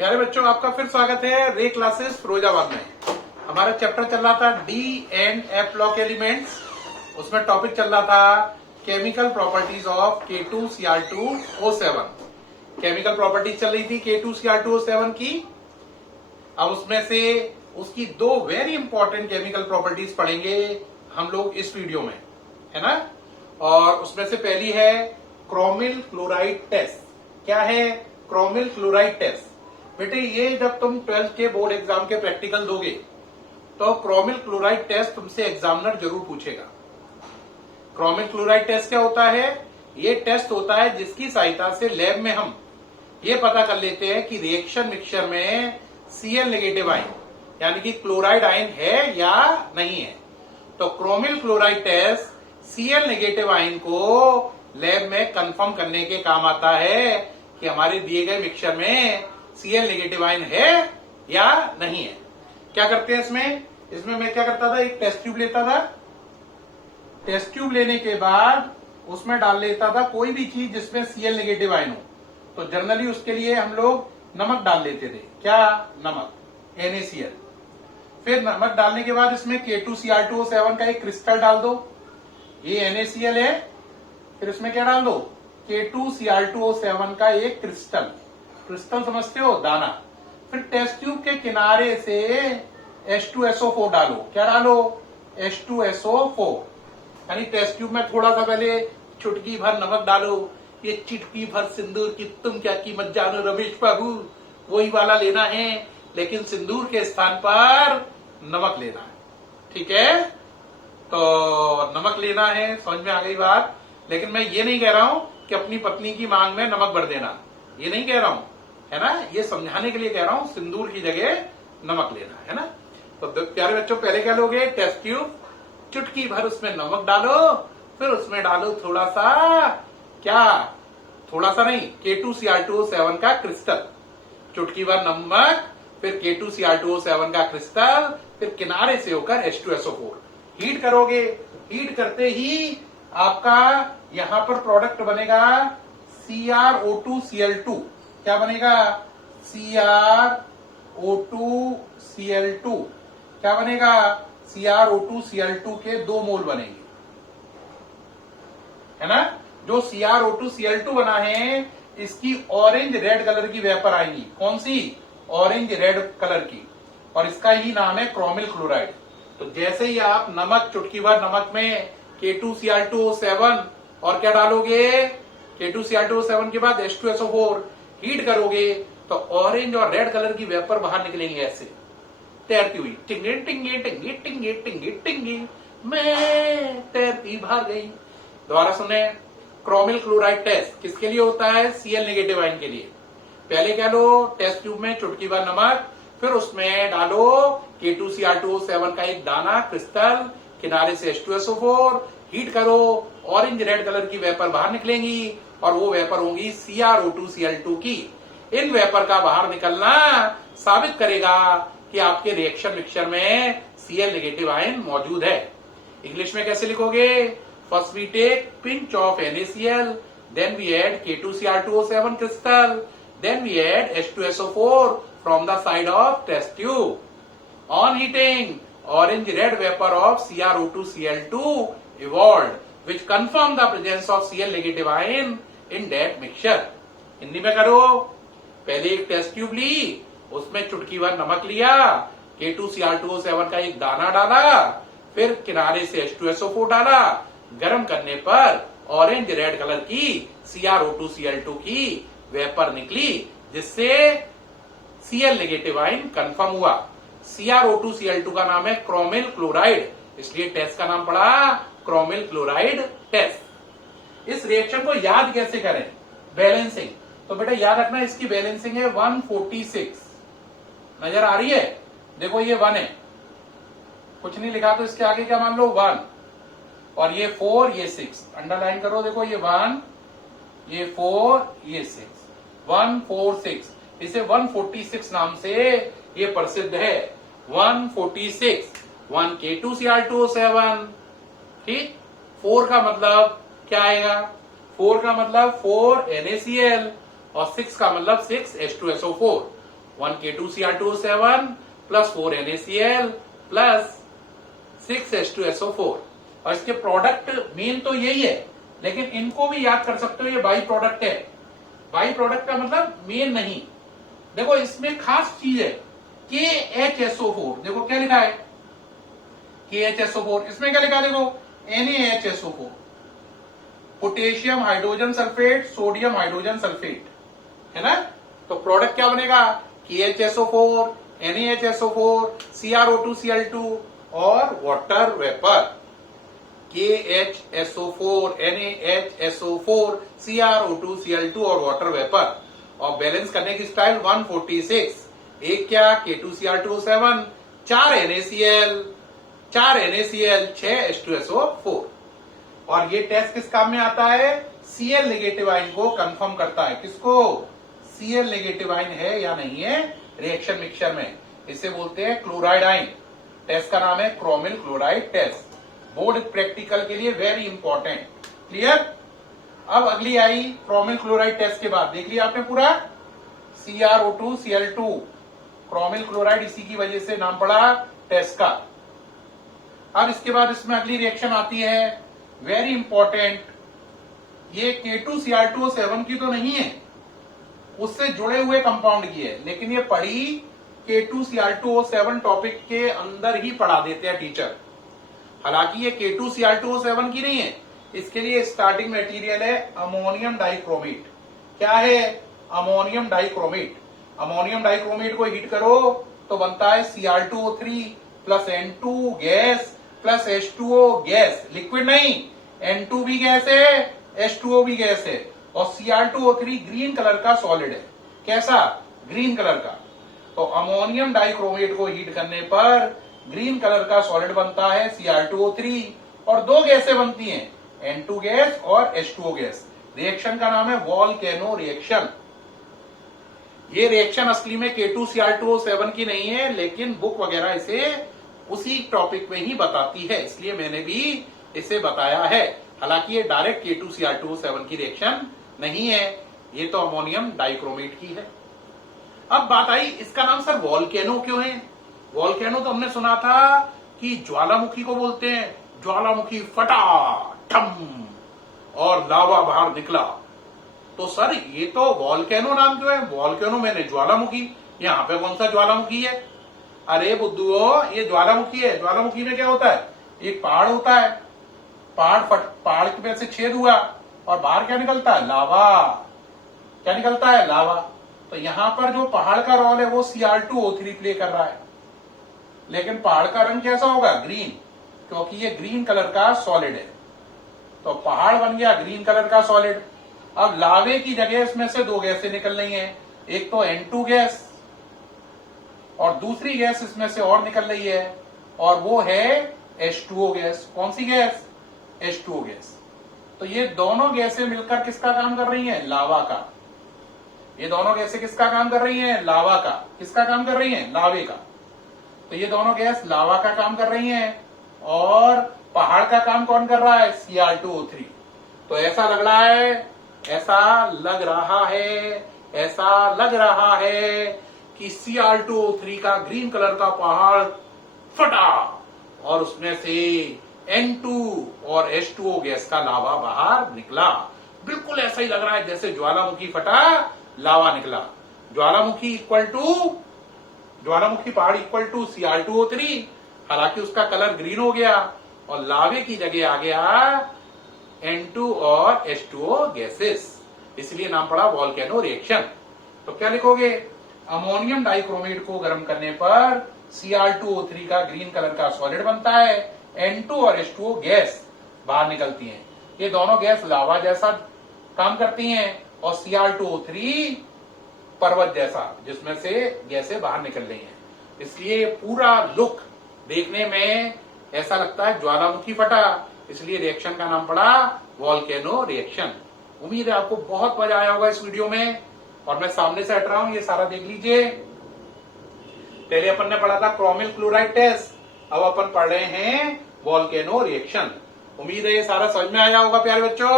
प्यारे बच्चों, आपका फिर स्वागत है रे क्लासेस फिरोजाबाद में। हमारा चैप्टर चल रहा था D and F block elements. उसमें टॉपिक चल रहा था chemical properties of K2Cr2O7। Chemical properties चल रही थी K2Cr2O7 की। अब उसमें से उसकी दो वेरी इंपॉर्टेंट केमिकल प्रॉपर्टीज पढ़ेंगे हम लोग इस वीडियो में, है ना। और उसमें से पहली है क्रोमिल क्लोराइड टेस्ट। क्या है क्रोमिल क्लोराइड टेस्ट? बेटे ये जब तुम 12th के बोर्ड एग्जाम के प्रैक्टिकल दोगे तो क्रोमिल क्लोराइड टेस्ट तुमसे एग्जामिनर जरूर पूछेगा। क्रोमिल क्लोराइड टेस्ट क्या होता है? ये टेस्ट होता है जिसकी सहायता से लैब में हम ये पता कर लेते हैं कि रिएक्शन मिक्सचर में Cl नेगेटिव आयन यानी कि क्लोराइड आयन है या नहीं है। तो chromyl chloride test Cl negative ion को लैब में कंफर्म करने के काम आता है कि हमारे दिए गए मिक्सचर में Cl नेगेटिव आयन है या नहीं है। क्या करते हैं इसमें मैं क्या करता था, एक टेस्ट ट्यूब लेता था। टेस्ट ट्यूब लेने के बाद उसमें डाल लेता था कोई भी चीज जिसमें Cl नेगेटिव आयन हो। तो जनरली उसके लिए हम लोग नमक डाल लेते थे। क्या? नमक, NaCl। फिर नमक डालने के बाद इसमें K2Cr2O7 का एक क्रिस्टल डाल दो। ये NaCl है। फिर इसमें क्या डाल दो? K2Cr2O7 का एक क्रिस्टल। क्रिस्टल समझते हो? दाना। फिर टेस्ट ट्यूब के किनारे से H2SO4 डालो। क्या डालो? H2SO4। यानी टेस्ट ट्यूब में थोड़ा सा पहले चुटकी भर नमक डालो। ये चिटकी भर सिंदूर की तुम क्या कीमत जानो रमेश बाबू, वही वाला लेना है, लेकिन सिंदूर के स्थान पर नमक लेना है। ठीक है, तो नमक लेना है, समझ में आ गई बात। लेकिन मैं ये नहीं कह रहा हूं कि अपनी पत्नी की मांग में नमक भर देना, ये नहीं कह रहा हूं, है ना। ये समझाने के लिए कह रहा हूं सिंदूर की जगह नमक लेना, है ना। तो प्यारे बच्चों, पहले क्या लोगे? टेस्ट ट्यूब, चुटकी भर उसमें नमक डालो। फिर उसमें डालो थोड़ा सा, क्या? थोड़ा सा नहीं, K2Cr2O7 का क्रिस्टल। चुटकी भर नमक, फिर K2Cr2O7 का क्रिस्टल, फिर किनारे से होकर H2SO4। हीट करोगे। हीट करते ही आपका यहां पर प्रोडक्ट बनेगा CrO2Cl2। क्या बनेगा? CrO2Cl2। क्या बनेगा? CrO2Cl2 के 2 मोल बनेंगे, है ना। जो CrO2Cl2 बना है इसकी ऑरेंज रेड कलर की वेपर आएगी। कौन सी? ऑरेंज रेड कलर की। और इसका ही नाम है क्रोमिल क्लोराइड। तो जैसे ही आप नमक, चुटकी भर नमक में K2Cr2O7 और क्या डालोगे? K2Cr2O7 के बाद H2SO4 हीट करोगे तो ऑरेंज और रेड कलर की वेपर बाहर निकलेंगे ऐसे तैरती हुई। टिंगे टिंगे टिंगे टिंगे टिंगे टिंगे मैं तैरती भाग गई। दोबारा सुने, क्रोमिल क्लोराइड टेस्ट किसके लिए होता है? Cl नेगेटिव आयन के लिए। पहले क्या लो? टेस्ट ट्यूब में चुटकी भर नमक, फिर उसमें डालो K2Cr2O7 का एक दाना क्रिस्टल, किनारे से H2SO4 हीट करो, ऑरेंज रेड कलर की वेपर बाहर निकलेंगी और वो वेपर होंगी CrO2Cl2 की। इन वेपर का बाहर निकलना साबित करेगा कि आपके रिएक्शन मिक्सचर में Cl नेगेटिव आयन मौजूद है। इंग्लिश में कैसे लिखोगे? First we take pinch of NaCl, then we add K2Cr2O7 crystal, then we add H2SO4 from the side of test tube. On heating, orange red vapor of CrO2Cl2 evolved, which confirm the presence of Cl negative ion in that mixture. Hindi में करो। पहले एक test tube ली, उसमें चुटकी भर नमक लिया, K2Cr2O7 का एक दाना डाला, फिर किनारे से H2SO4 डाला। गर्म करने पर ऑरेंज रेड कलर की CrO2Cl2 की वेपर निकली, जिससे Cl नेगेटिव आयन कंफर्म हुआ। CrO2Cl2 का नाम है क्रोमिल क्लोराइड, इसलिए टेस्ट का नाम पड़ा क्रोमिल क्लोराइड टेस्ट। इस रिएक्शन को याद कैसे करें? बैलेंसिंग। तो बेटा याद रखना, इसकी बैलेंसिंग है 146। नजर आ रही है? देखो ये 1 है, कुछ नहीं लिखा तो इसके आगे क्या मान लो? 1। और ये 4, ये 6 अंडरलाइन करो। देखो ये 1, ये 4, ये 6, 1 4 6। इसे 146 नाम से ये प्रसिद्ध है। 146, 1 K2Cr2O7। ठीक। 4 का मतलब क्या आएगा? 4 का मतलब 4 NaCl और 6 का मतलब 6 H2SO4। 1K2Cr2O7 plus 4NaCl plus 6H2SO4। और इसके प्रोडक्ट मेन तो यही है, लेकिन इनको भी याद कर सकते हो, ये बाई प्रोडक्ट है। बाई प्रोडक्ट का मतलब मेन नहीं। देखो इसमें खास चीज है KHSO4। देखो क्या लिखा है KHSO4, इसमें क्या लिखा है देखो NaHSO4, potassium hydrogen sulphate sodium hydrogen sulphate, है ना। तो प्रोडक्ट क्या बनेगा KHSO4 NaHSO4 CrO2Cl2 और water vapour. KHSO4 NaHSO4 CrO2Cl2 और वाटर वेपर। और बैलेंस करने की स्टाइल 146। एक क्या K2Cr2O7 4 NaCl 6 H2SO4। और ये टेस्ट किस काम में आता है, Cl नेगेटिव आयन को कंफर्म करता है। किसको, Cl नेगेटिव आयन है या नहीं है रिएक्शन मिक्सचर में। इसे बोलते हैं क्लोराइड आयन। टेस्ट का नाम है chromyl chloride test. Board practical के लिए वेरी इंपॉर्टेंट। क्लियर। अब अगली आई क्रोमिल क्लोराइड टेस्ट के बाद, देख लिया आपने पूरा CrO2Cl2 क्रोमिल क्लोराइड, इसी की वजह से नाम पड़ा टेस्ट का। अब इसके बाद इसमें अगली रिएक्शन आती है वेरी इंपॉर्टेंट, ये K2Cr2O7 की तो नहीं है, उससे जुड़े हुए कंपाउंड की है, लेकिन ये पढ़ी K2Cr2O7 टॉपिक के अंदर ही पढ़ा देते हैं टीचर। हालांकि ये K2Cr2O7 की नहीं है, इसके लिए स्टार्टिंग मटेरियल है अमोनियम डाइक्रोमेट। क्या है, अमोनियम डाइक्रोमेट। अमोनियम डाइक्रोमेट को हीट करो तो बनता है Cr2O3 plus N2 gas plus H2O gas, liquid नहीं, N2 भी गैस है H2O भी गैस है, और Cr2O3 ग्रीन कलर का सॉलिड है। कैसा, ग्रीन कलर का। तो अमोनियम डाइक्रोमेट को हीट करने पर ग्रीन कलर का सॉलिड बनता है Cr2O3, और दो गैसें बनती हैं N2 गैस और H2O गैस। रिएक्शन का नाम है वोल्केनो रिएक्शन। ये रिएक्शन असली में K2Cr2O7 की नहीं है, लेकिन बुक वगैरह इसे उसी टॉपिक में ही बताती है, इसलिए मैंने भी इसे बताया है। हालांकि ये डायरेक्ट K2Cr2O7 की रिएक्शन नहीं है, ये तो अमोनियम डाइक्रोमेट की है। अब बात आई इसका नाम सर वोल्केनो क्यों है। वोल्केनो तो हमने सुना था कि ज्वालामुखी को बोलते हैं, ज्वालामुखी फटा ठम और लावा बाहर निकला। तो सर ये तो वोल्केनो नाम क्यों है, वोल्केनो मैंने ज्वालामुखी, यहाँ पे कौन सा ज्वालामुखी है। अरे बुद्धुओ, ये ज्वालामुखी है। ज्वालामुखी में क्या होता है, एक पहाड़ होता है, पहाड़ में से छेद हुआ और बाहर क्या निकलता है, लावा। क्या निकलता है, लावा। तो यहां पर जो पहाड़ का रोल है वो Cr2O3 प्ले कर रहा है, लेकिन पहाड़ का रंग कैसा होगा, ग्रीन, क्योंकि ये ग्रीन कलर का सॉलिड है। तो पहाड़ बन गया ग्रीन कलर का सॉलिड। अब लावे की जगह इसमें से दो गैसें निकल रही हैं, एक तो N2 गैस और दूसरी गैस इसमें से और निकल रही है, और वो है H2O गैस। कौन सी गैस, H2O गैस। तो ये दोनों गैसें मिलकर किसका काम कर रही हैं, लावा का। ये दोनों गैसें किसका काम कर रही हैं, लावा का। किसका काम कर रही हैं, लावे का। तो ये दोनों गैस लावा का काम कर रही हैं, और पहाड़ का काम कौन कर रहा है, Cr2O3। तो ऐसा लग रहा है, ऐसा लग रहा है कि Cr2O3 का ग्रीन कलर का पहाड़ फटा और उसमें से N2 और H2O गैस का लावा बाहर निकला। बिल्कुल ऐसा ही लग रहा है जैसे ज्वालामुखी फटा, लावा निकला। ज्वालामुखी पहाड़ इक्वल टू Cr2O3, हालांकि उसका कलर ग्रीन हो गया और लावे की जगह आ गया N2 और H2O गैसेस, इसलिए नाम पड़ा वोल्केनो रिएक्शन। तो क्या लिखोगे, अमोनियम डाइक्रोमेट को गर्म करने पर Cr2O3 का ग्रीन कलर का सॉलिड बनता है, N2 और H2O गैस बाहर निकलती हैं। ये दोनों गैस लावा जैसा काम करती हैं और Cr2O3 पर्वत जैसा, जिसमें से गैसें बाहर निकल रही हैं। इसलिए पूरा लुक देखने में ऐसा लगता है ज्वालामुखी फटा, इसलिए रिएक्शन का नाम पड़ा वोल्केनो रिएक्शन। उम्मीद है आपको बहुत मजा आया होगा इस वीडियो में, और मैं सामने से हट रहा हूं, ये सारा देख लीजिए। पहले अपन ने पढ़ा था क्रोमिल क्लोराइड टेस्ट, अब अपन पढ़ रहे हैं वोल्केनो रिएक्शन। उम्मीद है ये सारा समझ में आया होगा प्यारे बच्चों,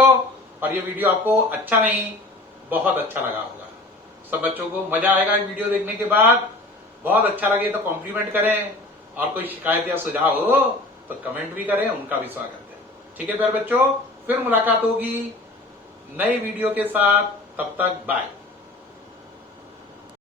और ये वीडियो आपको अच्छा नहीं बहुत अच्छा लगा होगा। सब बच्चों को मजा आएगा वीडियो देखने के बाद। बहुत अच्छा लगे तो कॉम्प्लीमेंट करें, और कोई शिकायत या सुझाव हो तो कमेंट भी करें, उनका भी स्वागत है। ठीक है प्यारे बच्चों, फिर मुलाकात होगी नई वीडियो के साथ, तब तक बाय।